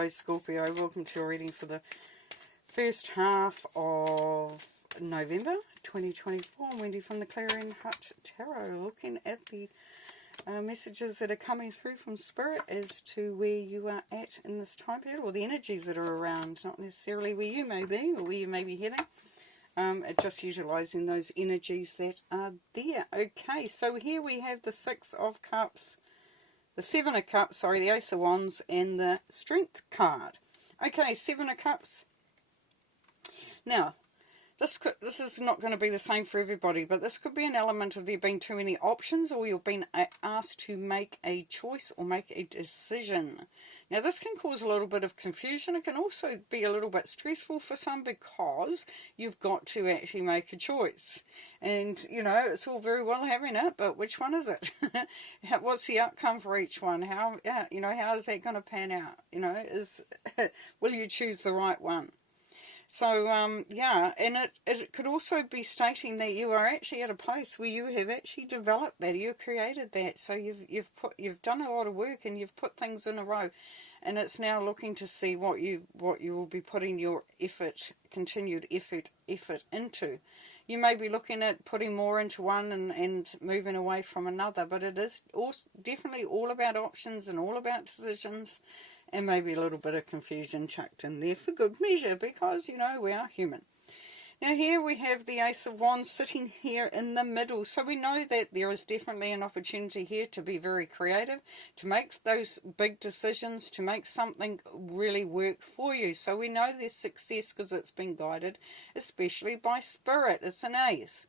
Hello Scorpio, welcome to your reading for the first half of November 2024. I'm Wendy from the Clarion Hut Tarot, looking at the messages that are coming through from Spirit as to where you are at in this time period, or the energies that are around, not necessarily where you may be or where you may be heading. Just utilising those energies that are there. Okay, so here we have the Six of Cups, the Seven of Cups, sorry, the Ace of Wands, and the Strength card. Okay, Seven of Cups. Now, this is not going to be the same for everybody, but this could be an element of there being too many options, or you've been asked to make a choice or make a decision. Now, this can cause a little bit of confusion. It can also be a little bit stressful for some because you've got to actually make a choice. And, you know, it's all very well having it, but which one is it? What's the outcome for each one? How is that going to pan out? You know, will you choose the right one? So, yeah, and it could also be stating that you are actually at a place where you have actually developed that, you created that, so you've done a lot of work and you've put things in a row, and it's now looking to see what you will be putting your continued effort into. You may be looking at putting more into one and moving away from another, but it is definitely all about options and all about decisions. And maybe a little bit of confusion chucked in there for good measure, because, you know, we are human. Now here we have the Ace of Wands sitting here in the middle. So we know that there is definitely an opportunity here to be very creative, to make those big decisions, to make something really work for you. So we know there's success because it's been guided, especially by Spirit. It's an ace.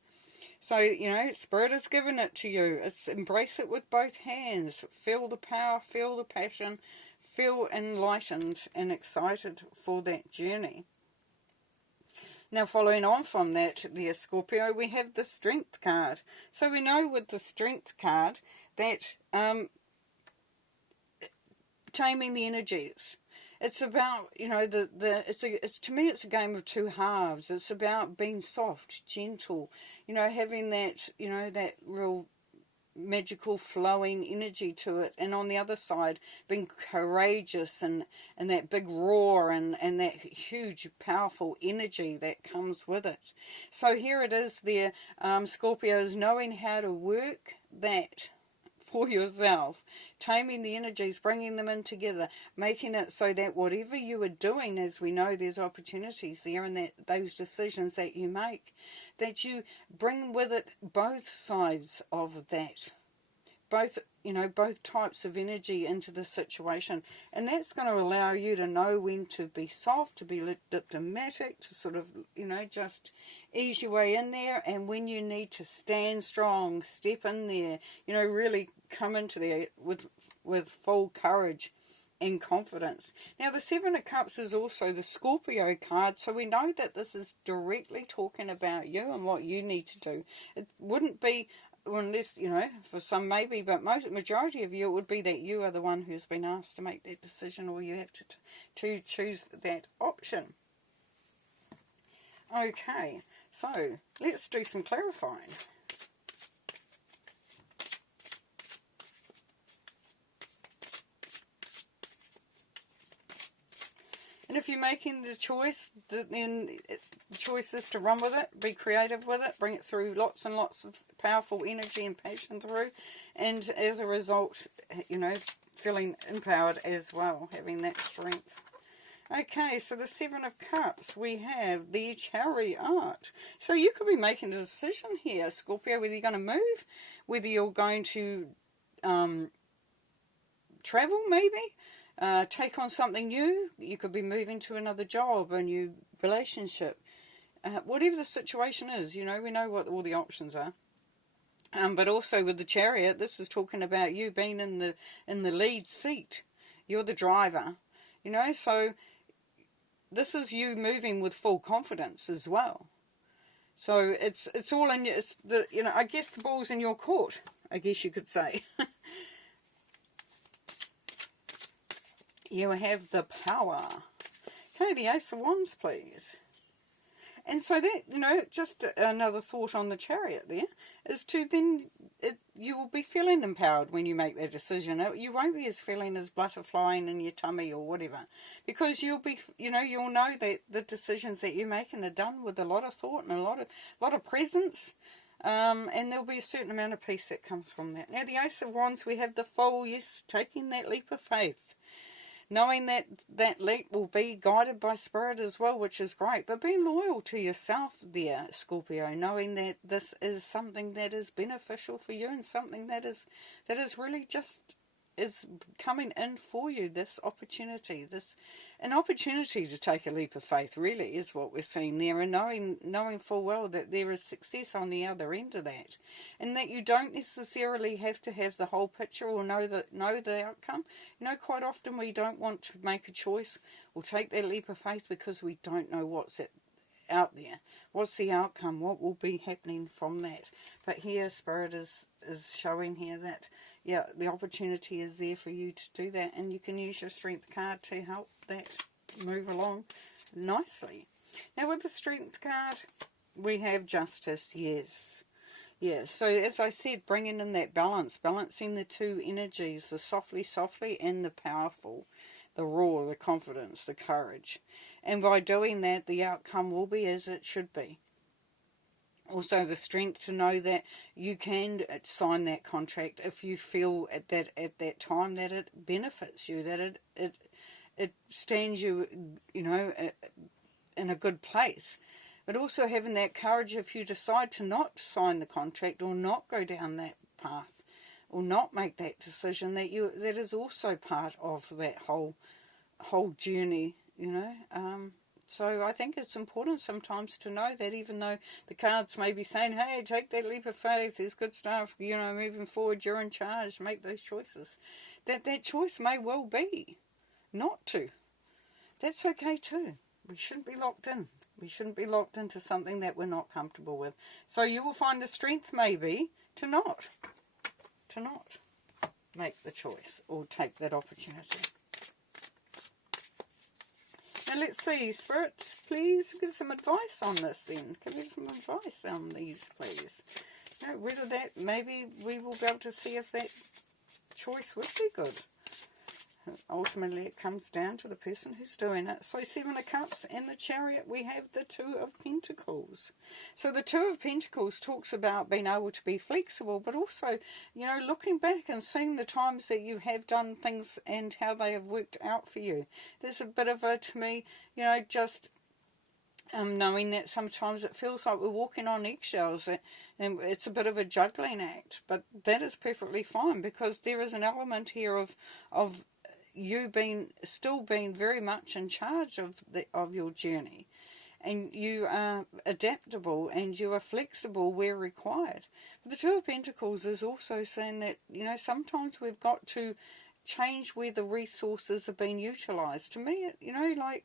So, you know, Spirit has given it to you. It's embrace it with both hands. Feel the power, feel the passion. Feel enlightened and excited for that journey. Now, following on from that, there, Scorpio, we have the Strength card. So we know with the Strength card that taming the energies. It's about, you know, to me it's a game of two halves. It's about being soft, gentle, you know, having that, you know, that real magical flowing energy to it, and on the other side being courageous and that big roar and that huge powerful energy that comes with it. So here it is there, Scorpios, knowing how to work that for yourself, taming the energies, bringing them in together, making it so that whatever you are doing, as we know there's opportunities there, and that those decisions that you make, that you bring with it both sides of that, both types of energy into the situation, and that's going to allow you to know when to be soft, to be diplomatic, to sort of, you know, just ease your way in there, and when you need to stand strong, step in there, you know, really come into there with full courage and confidence. Now, the Seven of Cups is also the Scorpio card, so we know that this is directly talking about you and what you need to do. It wouldn't be, unless, you know, for some maybe, but majority of you, it would be that you are the one who's been asked to make that decision, or you have to choose that option. Okay, so let's do some clarifying. And if you're making the choice, then the choice is to run with it, be creative with it, bring it through lots and lots of powerful energy and passion through, and as a result, you know, feeling empowered as well, having that strength. Okay, so the Seven of Cups, we have the Chariot. So you could be making a decision here, Scorpio, whether you're going to move, whether you're going to travel maybe, take on something new. You could be moving to another job, a new relationship. Whatever the situation is, you know, we know what all the options are. But also with the Chariot, this is talking about you being in the lead seat. You're the driver, you know, so this is you moving with full confidence as well. So it's all in you. It's the, you know, I guess the ball's in your court, I guess you could say. You have the power. Okay, the Ace of Wands, please. And so that, you know, just another thought on the Chariot there, is to then, you will be feeling empowered when you make that decision. You won't be as feeling as butterflying in your tummy or whatever, because you'll be, you know, you'll know that the decisions that you're making are done with a lot of thought and a lot of presence. And there'll be a certain amount of peace that comes from that. Now, the Ace of Wands, we have the Fool, yes, taking that leap of faith. Knowing that that leap will be guided by Spirit as well, which is great. But being loyal to yourself there, Scorpio, knowing that this is something that is beneficial for you and something that is really just is coming in for you, this opportunity, an opportunity to take a leap of faith, really, is what we're seeing there, and knowing full well that there is success on the other end of that, and that you don't necessarily have to have the whole picture or know the outcome. You know, quite often we don't want to make a choice or take that leap of faith because we don't know what's out there, what's the outcome, what will be happening from that. But here, Spirit is showing here that, yeah, the opportunity is there for you to do that, and you can use your Strength card to help that move along nicely. Now, with the Strength card, we have Justice, yes. Yeah, so as I said, bringing in that balance, balancing the two energies, the softly and the powerful, the raw, the confidence, the courage. And by doing that, the outcome will be as it should be. Also, the strength to know that you can sign that contract if you feel at that time that it benefits you, that it stands you, you know, in a good place. But also having that courage if you decide to not sign the contract or not go down that path or not make that decision, that is also part of that whole journey, you know. So I think it's important sometimes to know that even though the cards may be saying, hey, take that leap of faith, there's good stuff, you know, moving forward, you're in charge, make those choices, that choice may well be not to. That's okay too. We shouldn't be locked in. We shouldn't be locked into something that we're not comfortable with. So you will find the strength maybe to not make the choice or take that opportunity. Now let's see, Spirit, please give some advice on this then. Give me some advice on these, please. You know, whether that, maybe we will be able to see if that choice would be good. Ultimately, it comes down to the person who's doing it. So, Seven of Cups and the Chariot, we have the Two of Pentacles. So, the Two of Pentacles talks about being able to be flexible, but also, you know, looking back and seeing the times that you have done things and how they have worked out for you. There's a bit of a, to me, you know, just knowing that sometimes it feels like we're walking on eggshells, and it's a bit of a juggling act, but that is perfectly fine, because there is an element here of you still being very much in charge of your journey, and you are adaptable and you are flexible where required. But the Two of Pentacles is also saying that, you know, sometimes we've got to change where the resources are being utilised. To me, you know, like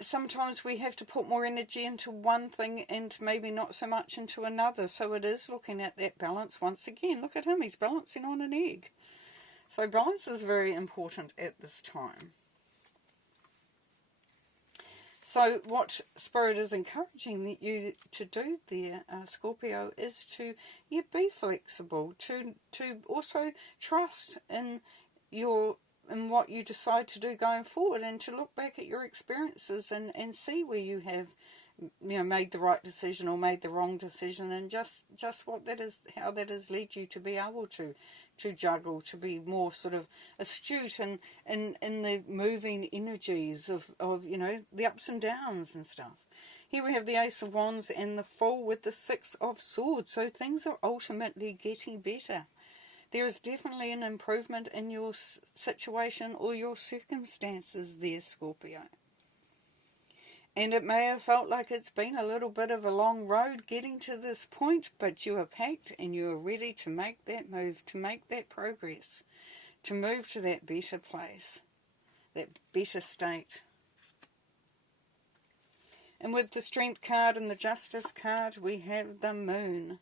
sometimes we have to put more energy into one thing and maybe not so much into another. So it is looking at that balance once again. Look at him, he's balancing on an egg. So balance is very important at this time. So what Spirit is encouraging you to do there, Scorpio, is to be flexible, to also trust in what you decide to do going forward, and to look back at your experiences and see where you have, you know, made the right decision or made the wrong decision, and just what that is, how that has led you to be able to juggle, to be more sort of astute in the moving energies of, you know, the ups and downs and stuff. Here we have the Ace of Wands and the Fool with the Six of Swords. So things are ultimately getting better. There is definitely an improvement in your situation or your circumstances there, Scorpio. And it may have felt like it's been a little bit of a long road getting to this point, but you are packed and you are ready to make that move, to make that progress, to move to that better place, that better state. And with the Strength card and the Justice card, we have the Moon.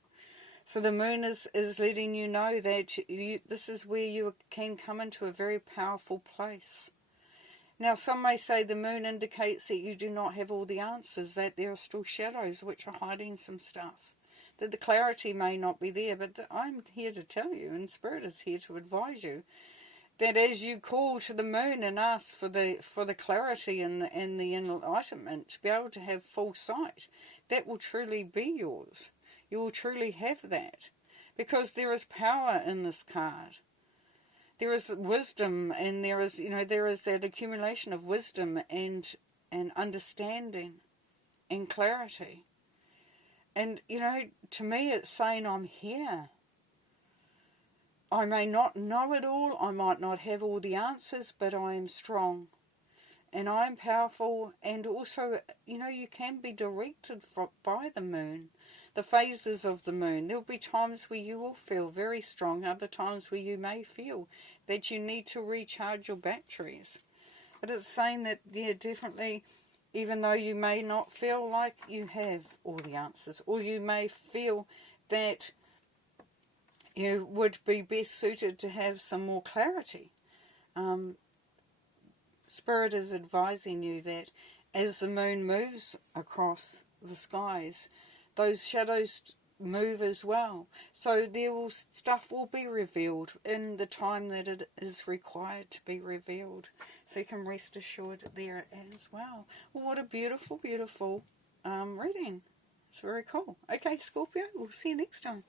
So the Moon is letting you know that this is where you can come into a very powerful place. Now, some may say the moon indicates that you do not have all the answers, that there are still shadows which are hiding some stuff, that the clarity may not be there, but I'm here to tell you, and Spirit is here to advise you, that as you call to the moon and ask for the clarity and the enlightenment, to be able to have full sight, that will truly be yours. You will truly have that, because there is power in this card. There is wisdom, and there is that accumulation of wisdom and understanding and clarity. And, to me it's saying I'm here. I may not know it all, I might not have all the answers, but I am strong. And I am powerful, and also, you can be directed by the moon. The phases of the moon. There will be times where you will feel very strong, other times where you may feel that you need to recharge your batteries. But it's saying that, definitely, even though you may not feel like you have all the answers, or you may feel that you would be best suited to have some more clarity, Spirit is advising you that as the moon moves across the skies, those shadows move as well. So stuff will be revealed in the time that it is required to be revealed. So you can rest assured there as well. Well, what a beautiful, beautiful reading. It's very cool. Okay, Scorpio, we'll see you next time.